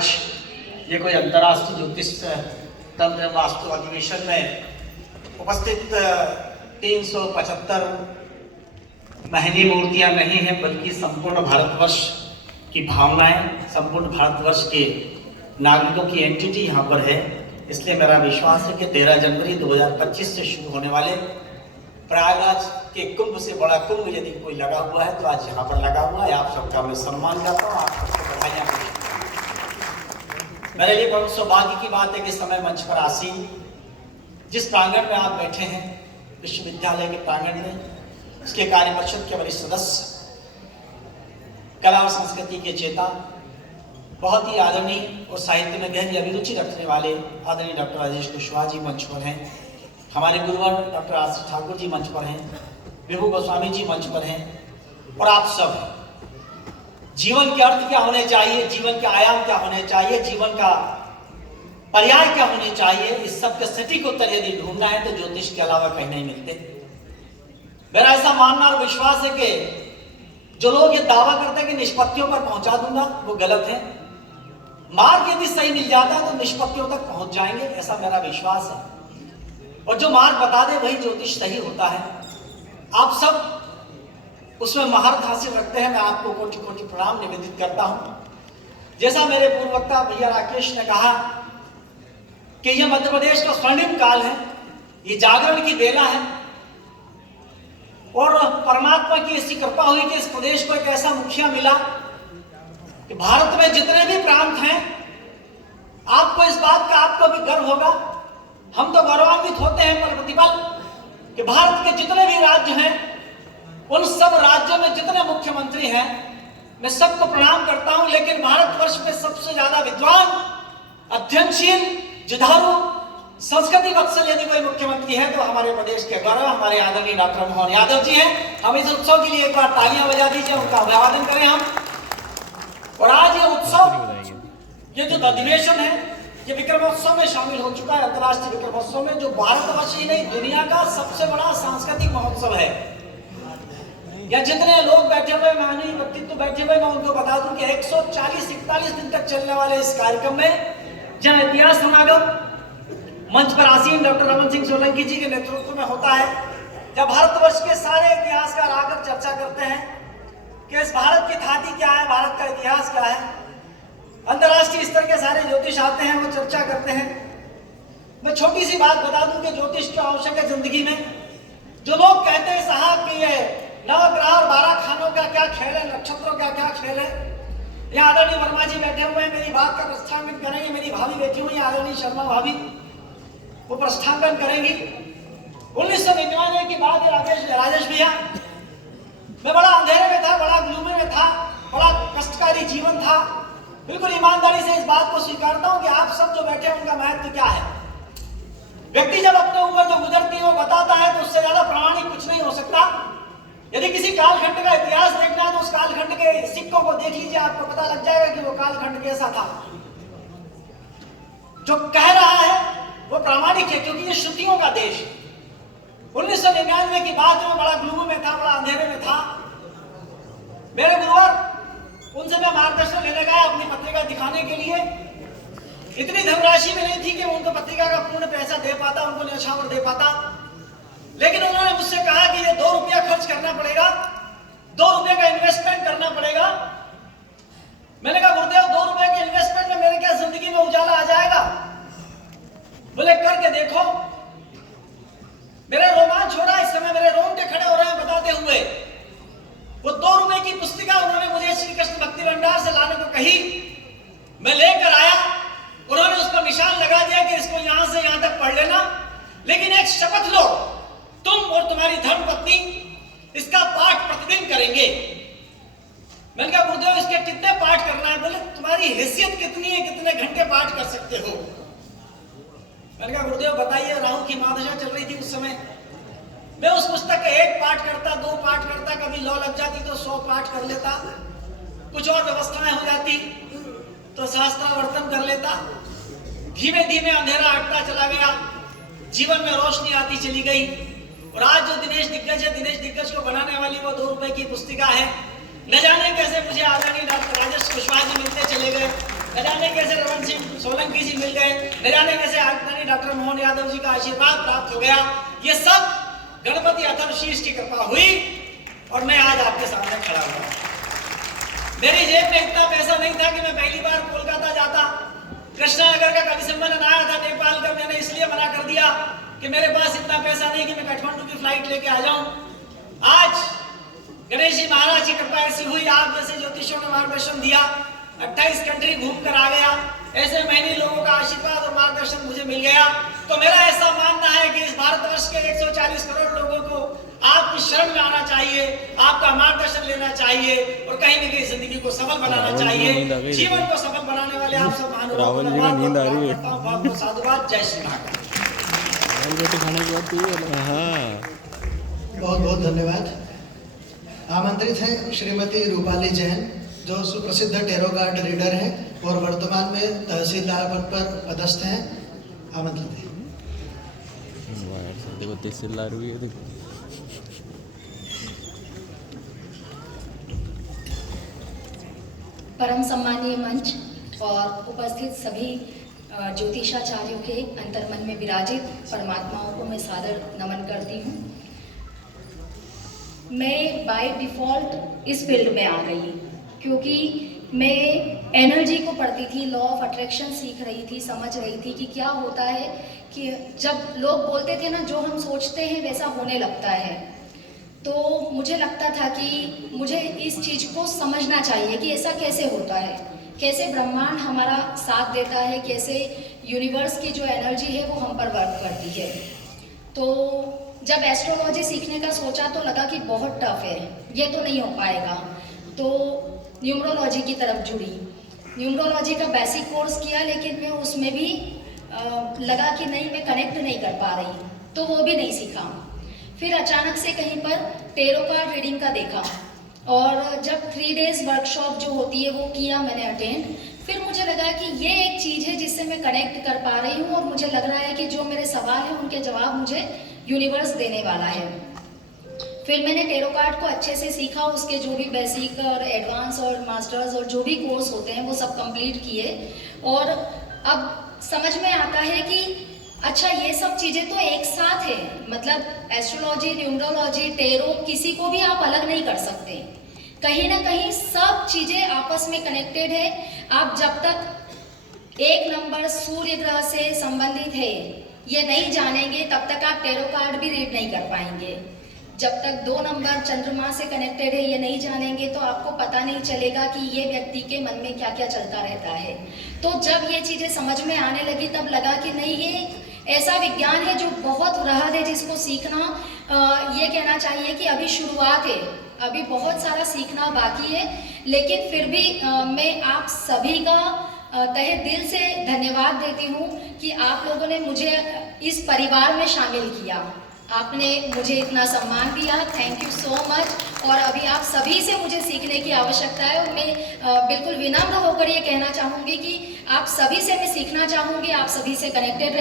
आज ये कोई अंतर्राष्ट्रीय ज्योतिष तंत्र वास्तु अधिवेशन में उपस्थित 375 महंगी मूर्तियां नहीं हैं, बल्कि संपूर्ण भारतवर्ष की भावनाएं, संपूर्ण भारतवर्ष के नागरिकों की एंटिटी यहाँ पर है। इसलिए मेरा विश्वास है कि 13 जनवरी 2025 से शुरू होने वाले प्रयागराज के कुंभ से बड़ा कुंभ यदि कोई लगा हुआ है तो आज यहाँ पर लगा हुआ है। आप सबका मैं सम्मान करता हूँ, आप सबको बधाइयाँ देता हूँ। मेरे लिए बहुत सौभाग्य की बात है कि समय मंच पर आसीन जिस प्रांगण में आप बैठे हैं, विश्वविद्यालय के प्रांगण में, उसके कार्य परिषद के वरिष्ठ सदस्य, कला और संस्कृति के चेता, बहुत ही आदरणीय और साहित्य में गहरी अभिरुचि रखने वाले आदरणीय डॉक्टर राजेश कुशवाहा जी मंच पर हैं। हमारे गुरुवर डॉक्टर आशीष ठाकुर जी मंच पर हैं, विभू गोस्वामी जी मंच पर हैं। और आप सब, जीवन के अर्थ क्या होने चाहिए, जीवन के आयाम क्या होने चाहिए, जीवन का पर्याय क्या होने चाहिए, इस सब के सटीक उत्तर यदि ढूंढना है तो ज्योतिष के अलावा कहीं नहीं मिलते। मेरा ऐसा मानना और विश्वास है कि जो लोग ये दावा करते हैं कि निष्पत्तियों पर पहुंचा दूंगा, वो गलत है। मार्ग यदि सही मिल जाता है तो निष्पत्तियों तक पहुंच जाएंगे, ऐसा मेरा विश्वास है। और जो मार्ग बता दे वही ज्योतिष सही होता है। आप सब उसमें महारत हासिल रखते हैं, मैं आपको कोटि कोटि प्रणाम निवेदित करता हूं। जैसा मेरे पूर्व वक्ता भैया राकेश ने कहा कि यह मध्य प्रदेश का स्वर्णिम काल है, ये जागरण की बेला है और परमात्मा की ऐसी कृपा हुई कि इस प्रदेश को एक ऐसा मुखिया मिला कि भारत में जितने भी प्रांत हैं, आपको इस बात का आपको भी गर्व होगा, हम तो गौरवान्वित होते हैं पर प्रतिपल कि भारत के जितने भी राज्य हैं, उन सब राज्यों में जितने मुख्यमंत्री हैं, मैं सबको प्रणाम करता हूं। लेकिन भारतवर्ष में सबसे ज्यादा विद्वान, अध्ययनशील, जुझारू, संस्कृति वत्सल यदि कोई मुख्यमंत्री है तो हमारे प्रदेश के गौरव हमारे आदरणीय डॉक्टर मोहन यादव जी हैं। हम इस उत्सव के लिए एक बार तालियां बजा दीजिए, उनका अभिवादन करें हम। और आज ये उत्सव, ये जो अधिवेशन है, ये विक्रमोत्सव में शामिल हो चुका है, अंतर्राष्ट्रीय विक्रमोत्सव में, जो भारतवर्ष ही नहीं दुनिया का सबसे बड़ा सांस्कृतिक महोत्सव है। या जितने लोग बैठे हुए, माननीय व्यक्तित्व बैठे हुए, मैं उनको बता दूं कि 140-41 दिन तक चलने वाले इस कार्यक्रम में जहां इतिहास समागम मंच पर आसीन डॉक्टर रमन सिंह सोलंकी जी के नेतृत्व में होता है, जब भारतवर्ष के सारे इतिहासकार आकर चर्चा करते हैं कि इस भारत की थाती क्या है, भारत का इतिहास क्या है, अंतर्राष्ट्रीय स्तर के सारे ज्योतिष आते हैं, वो चर्चा करते हैं। मैं छोटी सी बात बता दूं कि ज्योतिष क्यों आवश्यक है जिंदगी में। जो लोग कहते हैं साहब कि ये नवग्रह और 12 खानों का क्या खेल है, नक्षत्रों का क्या खेल है, यहाँ आदरणीय वर्मा जी बैठे हुए हैं, मेरी बात का प्रस्थापन करेंगे। मेरी भाभी बैठी हुई है आदरणीय शर्मा भाभी, वो प्रस्थापन करेंगी। 1999 की बात है राजेश भैया, मैं बड़ा अंधेरे में था, बड़ा ग्लूमी में था, बड़ा कष्टकारी जीवन था। बिल्कुल ईमानदारी से इस बात को स्वीकारता हूं कि आप सब जो बैठे हैं उनका महत्व क्या है। व्यक्ति जब अपने ऊपर जो गुजरती है वो बताता है तो उससे ज्यादा प्रामाणिक कुछ नहीं हो सकता। यदि किसी कालखंड का इतिहास देखना है तो उस कालखंड के सिक्कों को देख लीजिए, आपको पता लग जाएगा कि वो कालखंड कैसा था। जो कह रहा है वो प्रामाणिक है, क्योंकि ये श्रुतियों का देश है। 1999 की बात में बड़ा ग्लूमी में था, बड़ा अंधेरे में था। मेरे गुरुवर, उनसे मैं मार्गदर्शन लेने गया अपनी पत्रिका दिखाने के लिए। इतनी धनराशि में नहीं थी कि उनको पत्रिका का पूर्ण पैसा दे पाता, उनको न्यौछावर दे पाता। लेकिन उन्होंने मुझसे कहा कि ये 2 रुपया खर्च करना पड़ेगा, 2 रुपये का इन्वेस्टमेंट करना पड़ेगा। मैंने कहा गुरुदेव 2 रुपये के इन्वेस्टमेंट में मेरे क्या जिंदगी में उजाला आ जाएगा? बोले करके देखो। मेरा रोमांच हो रहा है इस समय, मेरे रोंगटे खड़े हो रहे हैं बताते हुए। वो 2 रुपए की पुस्तिका उन्होंने मुझे श्री कृष्ण भक्ति भंडार से लाने को कही, मैं लेकर आया। उन्होंने उस पर निशान लगा दिया कि इसको यहां से यहां तक पढ़ लेना, लेकिन एक शपथ लो, तुम और तुम्हारी धर्मपत्नी इसका पाठ प्रतिदिन करेंगे। मैंने कहा गुरुदेव इसके कितने पाठ करना है? बोले तुम्हारी हैसियत कितनी है, कितने घंटे पाठ कर सकते हो? मैंने कहा गुरुदेव बताइए। राहु की महादशा चल रही थी उस समय। मैं उस पुस्तक का 1 पाठ करता, 2 पाठ करता, कभी लौ लग जाती तो 100 पाठ कर लेता, कुछ और व्यवस्थाएं हो जाती तो शास्त्रावर्तन कर लेता। धीमे धीमे अंधेरा हटता चला गया, जीवन में रोशनी आती चली गई। और आज जो दिनेश दिग्गज है, दिनेश दिग्गज को बनाने वाली वो 2 रुपए की पुस्तिका है। न जाने कैसे मुझे आदरणीय डॉक्टर राजेश कुशवाहा जी मिलते चले गए। न जाने कैसे रमन सिंह सोलंकी जी मिल गए, न जाने कैसे आदरणीय डॉक्टर मोहन यादव जी का आशीर्वाद प्राप्त हो गया। ये सब गणपति अथर्वशीष की कृपा हुई और मैं आज आपके सामने खड़ा हुआ। मेरी जेब में इतना पैसा नहीं था कि मैं पहली बार कोलकाता जाता। कृष्णानगर का कवि सम्मेलन आया था नेपाल का, मैंने इसलिए मना कर दिया कि मेरे पास इतना पैसा नहीं कि मैं काठमांडू की फ्लाइट लेके आ जाऊं। आज गणेश जी महाराज की कृपा ऐसी हुई, आप जैसे ज्योतिषियों ने मार्गदर्शन दिया, 28 कंट्री घूम कर आ गया, ऐसे महीने लोगों का आशीर्वाद और मार्गदर्शन मुझे मिल गया। तो मेरा ऐसा मानना है कि इस भारतवर्ष के 140 करोड़ लोगों को आपकी शरण में आना चाहिए, आपका मार्गदर्शन लेना चाहिए और कहीं न कहीं जिंदगी को सफल बनाना चाहिए। जीवन को सफल बनाने वाले आप सब महानुभावों को नींद आ रही है। बहुत साधुवाद। जय श्री महाकाल। बहुत बहुत धन्यवाद। आमंत्रित हैं श्रीमती रूपाली जैन, जो सुप्रसिद्ध टेरो कार्ड रीडर हैं और वर्तमान में तहसीलदार पद पर पदस्थ हैं। आमंत्रित हैं। देखो तहसीलदार भी है, देखो। परम सम्मानीय मंच और उपस्थित सभी ज्योतिषाचार्यों के अंतर्मन में विराजित परमात्माओं को मैं सादर नमन करती हूँ। मैं बाय डिफ़ॉल्ट इस फील्ड में आ गई क्योंकि मैं एनर्जी को पढ़ती थी, लॉ ऑफ अट्रैक्शन सीख रही थी, समझ रही थी कि क्या होता है कि जब लोग बोलते थे ना, जो हम सोचते हैं वैसा होने लगता है। तो मुझे लगता था कि मुझे इस चीज़ को समझना चाहिए कि ऐसा कैसे होता है, कैसे ब्रह्मांड हमारा साथ देता है, कैसे यूनिवर्स की जो एनर्जी है वो हम पर वर्क करती है। तो जब एस्ट्रोलॉजी सीखने का सोचा तो लगा कि बहुत टफ है, ये तो नहीं हो पाएगा। तो न्यूमरोलॉजी की तरफ जुड़ी, न्यूमरोलॉजी का बेसिक कोर्स किया, लेकिन मैं उसमें भी लगा कि नहीं, मैं कनेक्ट नहीं कर पा रही, तो वो भी नहीं सीखा। फिर अचानक से कहीं पर टेरो कार्ड रीडिंग का देखा और जब 3 डेज़ वर्कशॉप जो होती है वो किया मैंने अटेंड। फिर मुझे लगा कि ये एक चीज़ है जिससे मैं कनेक्ट कर पा रही हूँ और मुझे लग रहा है कि जो मेरे सवाल हैं उनके जवाब मुझे यूनिवर्स देने वाला है। फिर मैंने टेरो कार्ड को अच्छे से सीखा, उसके जो भी बेसिक और एडवांस और मास्टर्स और जो भी कोर्स होते हैं वो सब कंप्लीट किए और अब समझ में आता है कि अच्छा, ये सब चीज़ें तो एक साथ है। मतलब एस्ट्रोलॉजी, न्यूमरोलॉजी, टेरो, किसी को भी आप अलग नहीं कर सकते। कहीं ना कहीं सब चीज़ें आपस में कनेक्टेड है। आप जब तक 1 नंबर सूर्य ग्रह से संबंधित है ये नहीं जानेंगे, तब तक आप टेरो कार्ड भी रीड नहीं कर पाएंगे। जब तक 2 नंबर चंद्रमा से कनेक्टेड है ये नहीं जानेंगे तो आपको पता नहीं चलेगा कि ये व्यक्ति के मन में क्या क्या चलता रहता है। तो जब ये चीज़ें समझ में आने लगी तब लगा कि नहीं, ये ऐसा विज्ञान है जो बहुत रहद है, जिसको सीखना ये कहना चाहिए कि अभी शुरुआत है, अभी बहुत सारा सीखना बाकी है। लेकिन फिर भी मैं आप सभी का तहे दिल से धन्यवाद देती हूँ कि आप लोगों ने मुझे इस परिवार में शामिल किया, आपने मुझे इतना सम्मान दिया। Thank you so much. और अभी आप सभी से मुझे सीखने की आवश्यकता है और मैं बिल्कुल विनम्र होकर ये कहना चाहूँगी कि आप सभी से मैं सीखना चाहूँगी, आप सभी से कनेक्टेड रहना।